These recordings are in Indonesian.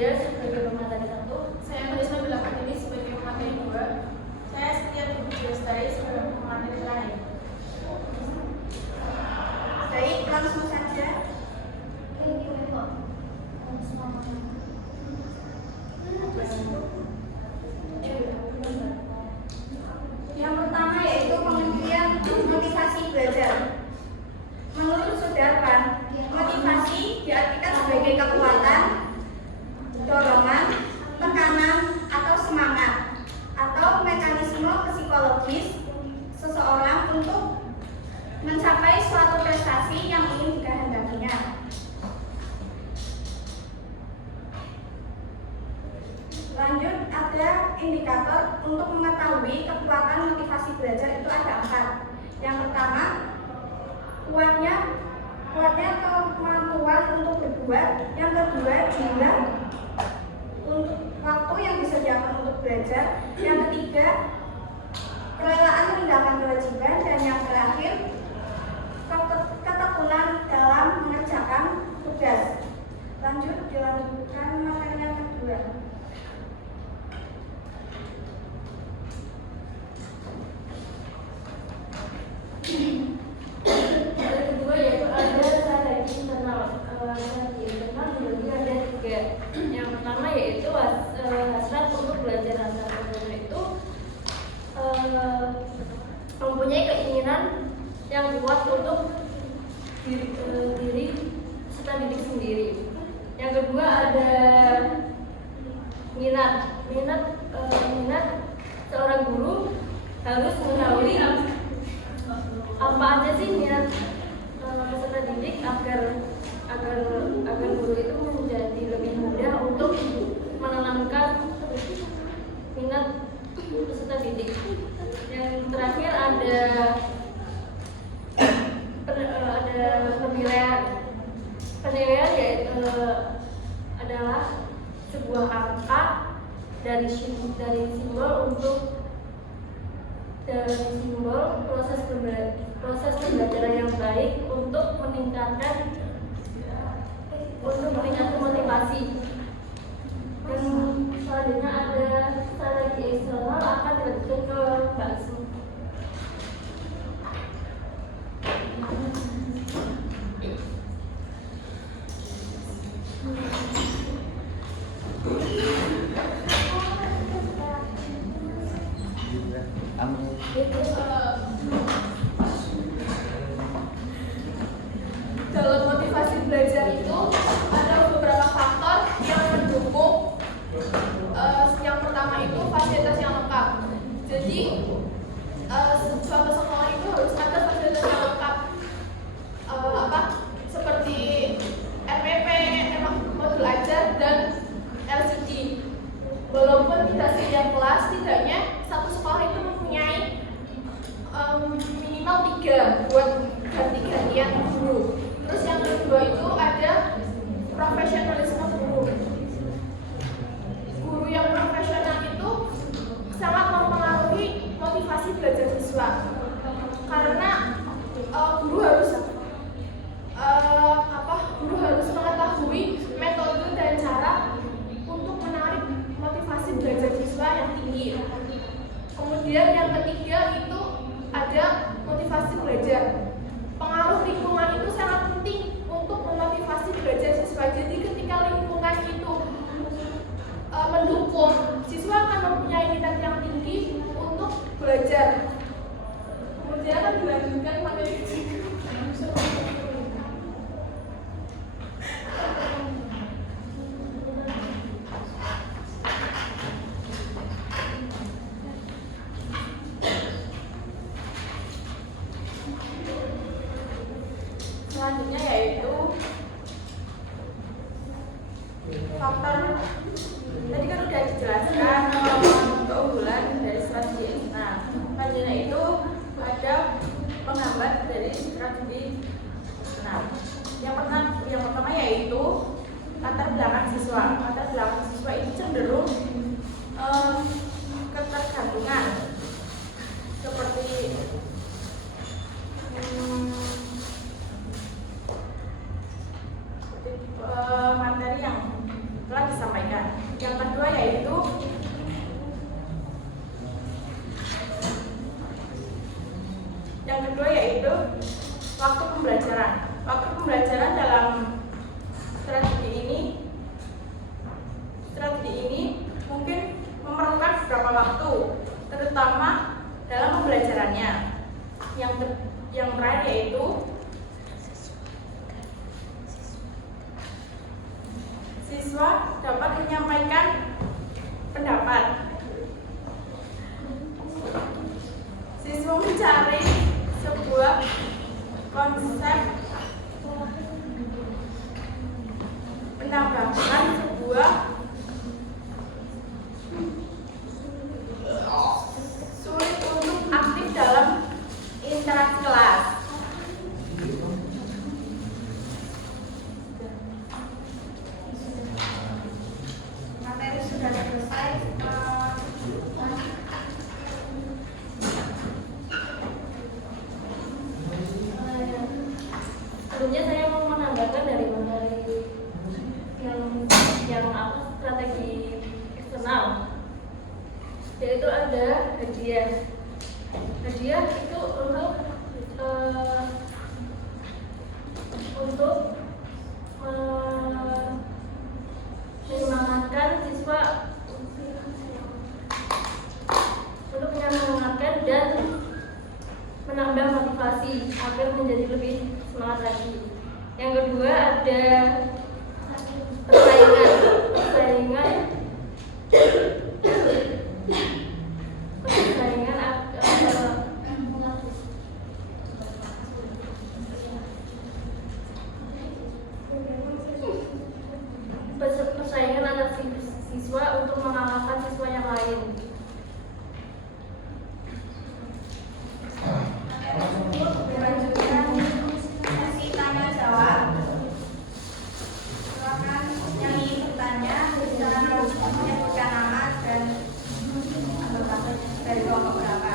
Nadia sebagai pemateri 1. Saya Marisma Bilakadini sebagai pemateri 2. Saya Setia Budi Lestari sebagai pemateri terakhir. Baik, langsung saja. Yang pertama yaitu pengertian motivasi belajar. Menurut Sudarman, motivasi diartikan sebagai kekuatan, dorongan, tekanan, atau semangat, atau mekanisme psikologis seseorang untuk mencapai suatu prestasi yang ingin dikehendakinya. Lanjut, ada indikator untuk mengetahui kekuatan motivasi belajar itu ada 4. Yang pertama, kuatnya kemampuan untuk berbuat. Yang kedua, jumlah untuk waktu yang disediakan untuk belajar. Yang ketiga, kerelaan meninggalkan kewajiban. Dan yang terakhir, ketekunan dalam mengerjakan tugas. Lanjut, dilanjutkan materi yang kedua. Yang kedua yaitu ada strategi internal. Strategi internal dibagi ada 3. Yang pertama yaitu hasrat untuk belajar. Hasrat untuk belajar itu mempunyai keinginan yang kuat untuk diri serta didik sendiri. Yang kedua ada minat seorang guru harus mengetahui apa aja sih minat peserta didik agar guru itu menjadi lebih mudah untuk menanamkan minat peserta didik. Yang terakhir ada penilaian yaitu adalah sebuah angka dari simbol proses pembelajaran yang baik untuk meningkatkan motivasi. Dan selanjutnya ada strategi eksternal akan dilanjutkan ke Mbak Ismi. Dalam motivasi belajar itu ada beberapa faktor yang mendukung. Yang pertama itu fasilitas yang lengkap. Jadi suatu sekolah itu harus ada fasilitas yang lengkap, seperti RPP, modul ajar, dan LCD. Walaupun tidak setiap kelas, setidaknya satu sekolah itu mempunyai minimal 3 buat ganti-gantian guru. Terus yang kedua itu ada profesionalisme guru. Guru yang profesional itu sangat mempengaruhi motivasi belajar siswa, karena guru harus mengetahui metode dan cara untuk menarik motivasi belajar siswa yang tinggi. Kemudian yang ketiga itu ada motivasi belajar. Pengaruh lingkungan itu sangat penting untuk memotivasi belajar siswa. Jadi ketika lingkungan itu mendukung, siswa akan mempunyai minat yang tinggi untuk belajar. Kemudian akan dilanjutkan materi selanjutnya yaitu faktor. Tadi kan udah dijelaskan keunggulan dari strategi. Nah, selanjutnya itu ada pengaruh Yang kedua yaitu waktu pembelajaran. Waktu pembelajaran dalam strategi ini mungkin memerlukan beberapa waktu, terutama dalam pembelajarannya. Yang terakhir yaitu siswa dapat menyampaikan pendapat. Siswa mencari sebuah konsep, menambahkan sebuah sulit untuk aktif dalam interaksi kelas. Materi sudah selesai. Sebelumnya saya mau menambahkan dari materi yang apa strategi eksternal, yaitu ada hadiah. Hadiah itu untuk menyemangatkan siswa, untuk menyemangatkan dan menambah motivasi agar menjadi lebih semangat lagi. Yang kedua ada persaingan antar siswa untuk mengalahkan siswa yang lain. Melanjutkan sesi tanya jawab. Silakan yang ingin bertanya bisa menyebutkan nama dan dari kelompok berapa.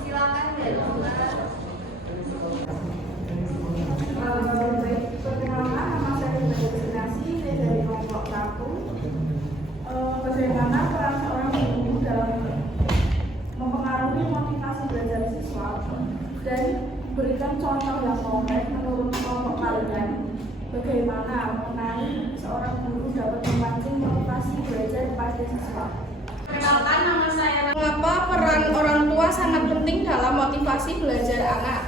Silakan dari perkenalkan, nama saya Destinasi dari kelompok 1. Bagaimana peran seorang guru dalam mempengaruhi motivasi belajar siswa, dan berikan contoh yang konkret menurut kelompok kalian. Bagaimana mengenai seorang guru dapat memancing motivasi belajar pada siswa. Perkenalkan, nama saya. Mengapa peran orang tua sangat penting dalam motivasi belajar anak?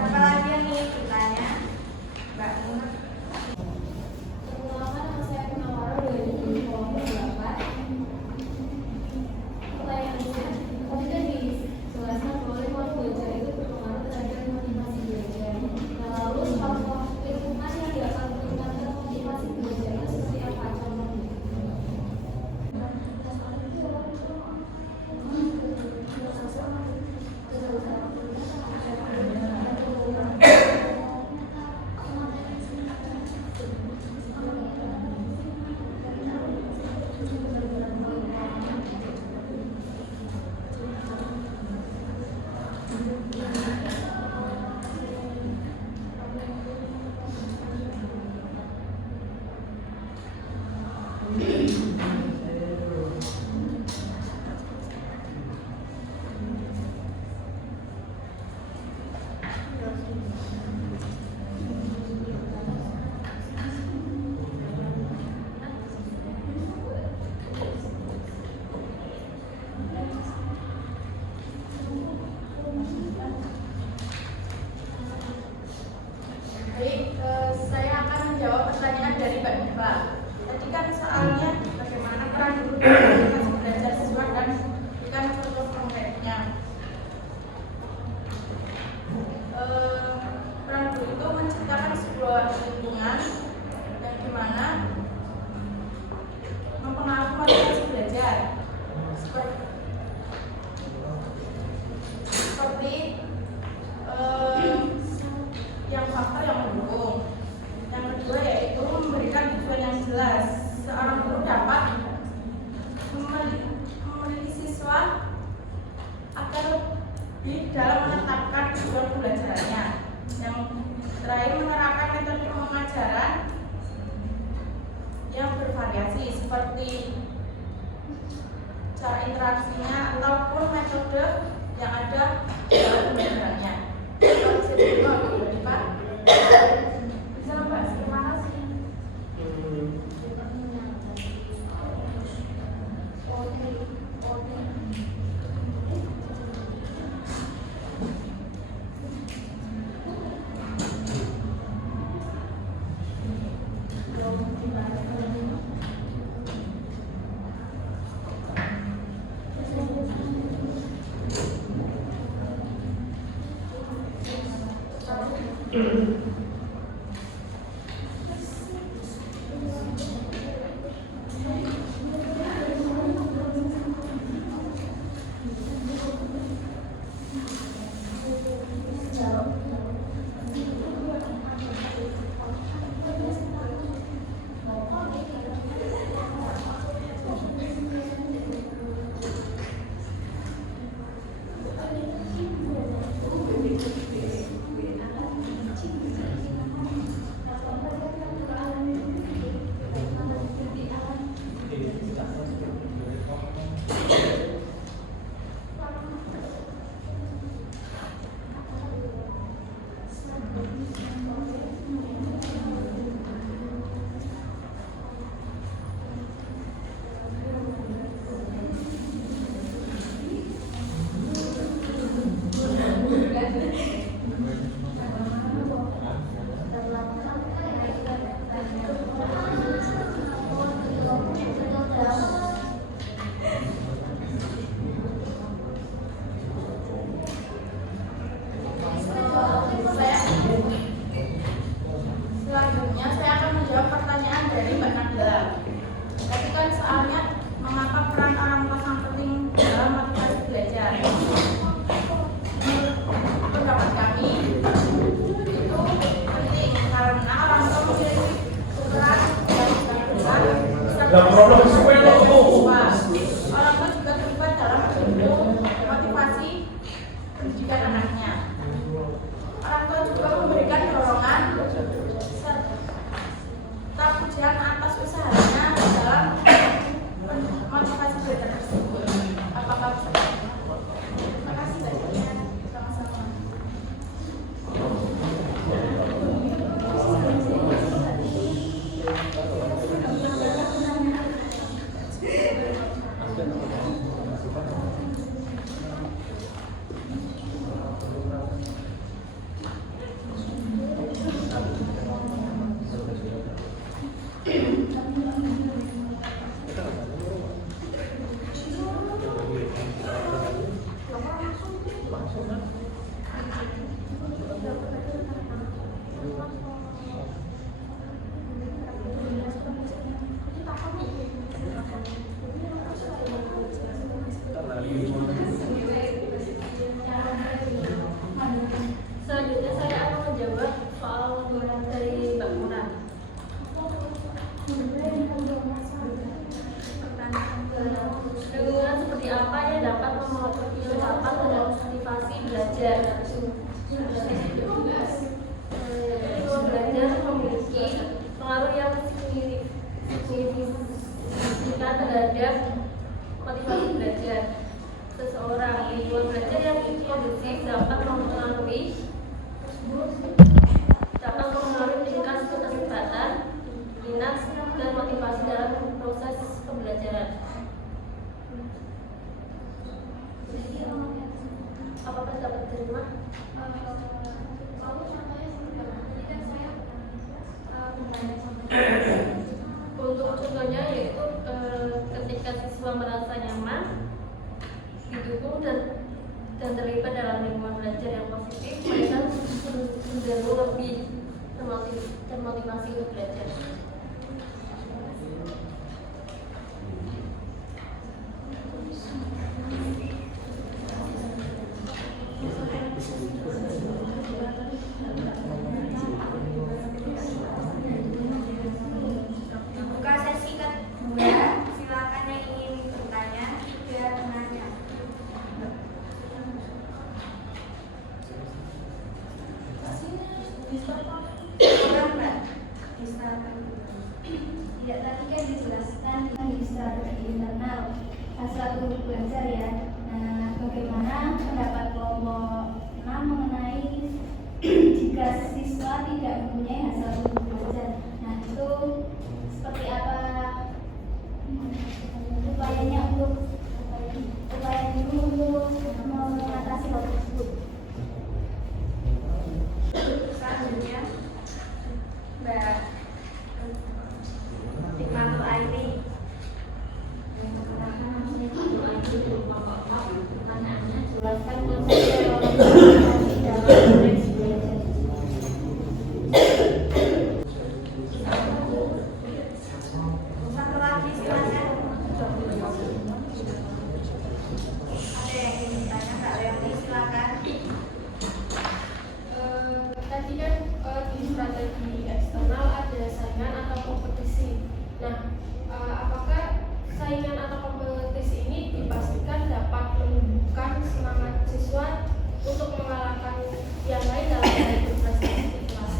siapa lagi yang ingin bertanya? Mbak Nur. Perkenalkan, nama saya Nawara dari kelompok 8. Pertanyaannya, ketika dijelaskan bahwa motivasi belajar itu berpengaruh terhadap motivasi belajar. Nah, lalu contoh lingkungan yang dapat meningkatkan motivasi belajar itu seperti apa contohnya? dalam menetapkan tujuan pembelajarannya. Yang terakhir, menerapkan metode pengajaran yang bervariasi seperti cara interaksinya ataupun metode yang ada dalam pembelajarannya. Bisa Mbak, terima kasih. Selanjutnya saya akan menjawab pertanyaan dari Mbak Nabila. Tadi kan soalnya mengapa peran orang tua sangat penting dalam motivasi belajar. Pendapat kami itu penting karena orang tua memiliki peran yang sangat besar serta siswa. Orang tua juga terlibat dalam mendukung motivasi pendidikan anaknya. Orang tua juga memberikan dorongan serta pujian atas usahanya dalam motivasi belajar tersebut. Apakah bisa? Terima kasih banyak. Sama-sama. Selanjutnya saya akan menjawab soal dari Mbak Muna. Lingkungan seperti apa yang dapat memotivasi belajar? Lingkungan belajar memiliki pengaruh yang signifikan terhadap motivasi belajar seseorang. Lingkungan belajar yang kondusif dapat mempengaruhi tingkat keterlibatan, minat, dan motivasi dalam proses pembelajaran. Apakah dapat diterima? Untuk contohnya yaitu ketika siswa merasa nyaman, didukung dan terlibat dalam lingkungan belajar yang positif, mereka cenderung lebih termotivasi untuk belajar. Buka sesi kedua, silakan yang ingin bertanya, biar menanya. belajar ya. Nah, bagaimana pendapat kelompok 6 mengenai jika siswa tidak mempunyai hasrat untuk belajar? Nah, itu seperti apa upayanya untuk mengatasi hal tersebut? Selanjutnya Mbak Hikmatul Aini. Jelaskan konsep teori dalam konteks belajar. Satu lagi silakan. Ada yang ingin tanya Kak Leoni, silakan. Tadi kan di strategi eksternal ada saingan atau kompetisi. Nah, apakah saingan atau kompetisi ini dipastikan dapat menumbuhkan semangat siswa untuk mengalahkan yang lain dalam hal berprestasi di kelas?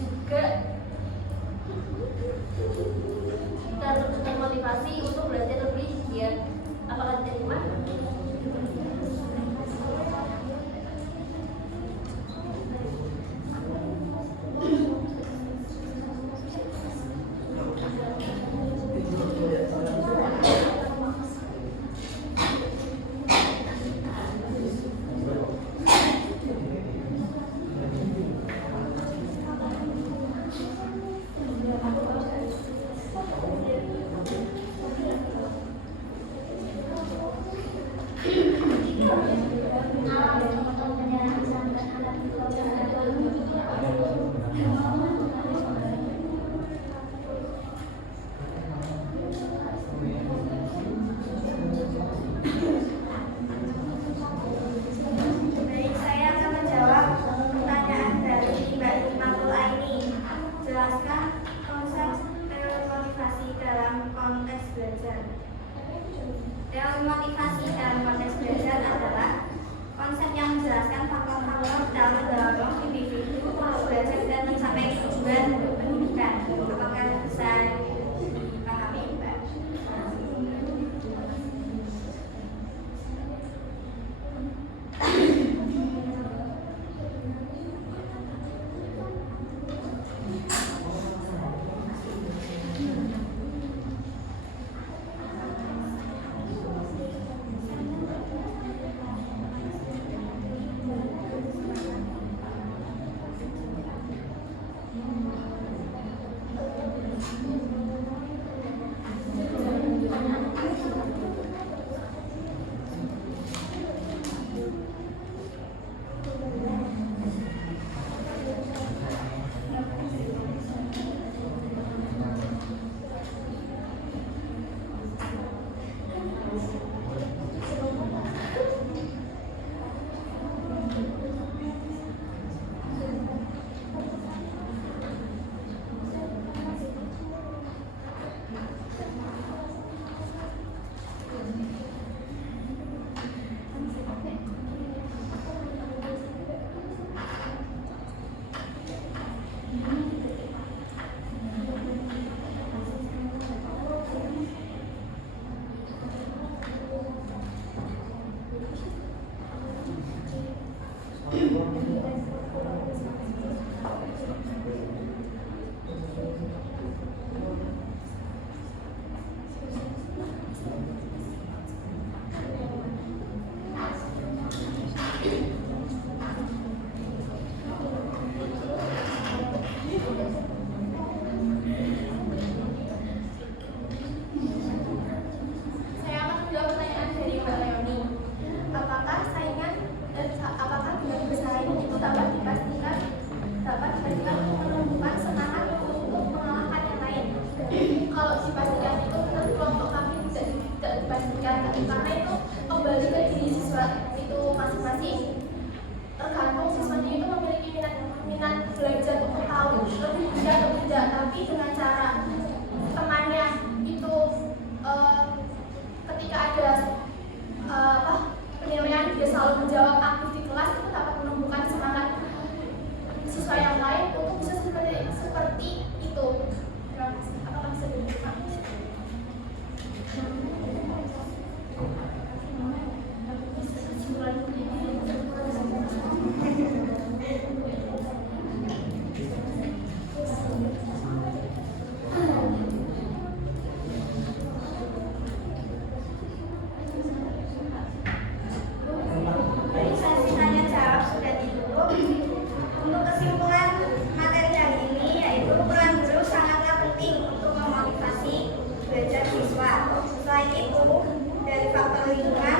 juga termotivasi untuk belajar lebih giat. Apakah diterima? Baik, saya akan menjawab pertanyaan dari Mbak Hikmatul Aini. Jelaskan konsep teori motivasi dalam konteks belajar. Teori motivasi dalam konteks belajar adalah konsep yang menjelaskan faktor-faktor dalam mendorong individu untuk belajar dan mencapai tujuan pendidikan. Apakah bisa dipahami, Mbak? Saya akan menjawab pertanyaan dari Mbak Leoni. Apakah saingan dan apakah dengan bersaing itu dapat dipastikan untuk menumbuhkan semangat untuk mengalahkan yang lain? Kalau dipastikan itu menurut kelompok kami tidak dipastikan, karena itu kembali ke diri siswa itu masing-masing. Tergantung siswa itu memiliki minat belajar untuk tahu lebih bisa atau tidak, tapi dengan cara temannya itu ketika ada penilaian dia selalu menjawab aktif di kelas, itu dapat menumbuhkan semangat siswa yang lain untuk bisa seperti itu. Terima kasih. Apakah bisa diterima? Baik, sesi tanya jawab sudah ditutup. Untuk kesimpulan materi hari ini, yaitu peran guru sangatlah penting untuk memotivasi belajar siswa. Selain itu, dari faktor lingkungan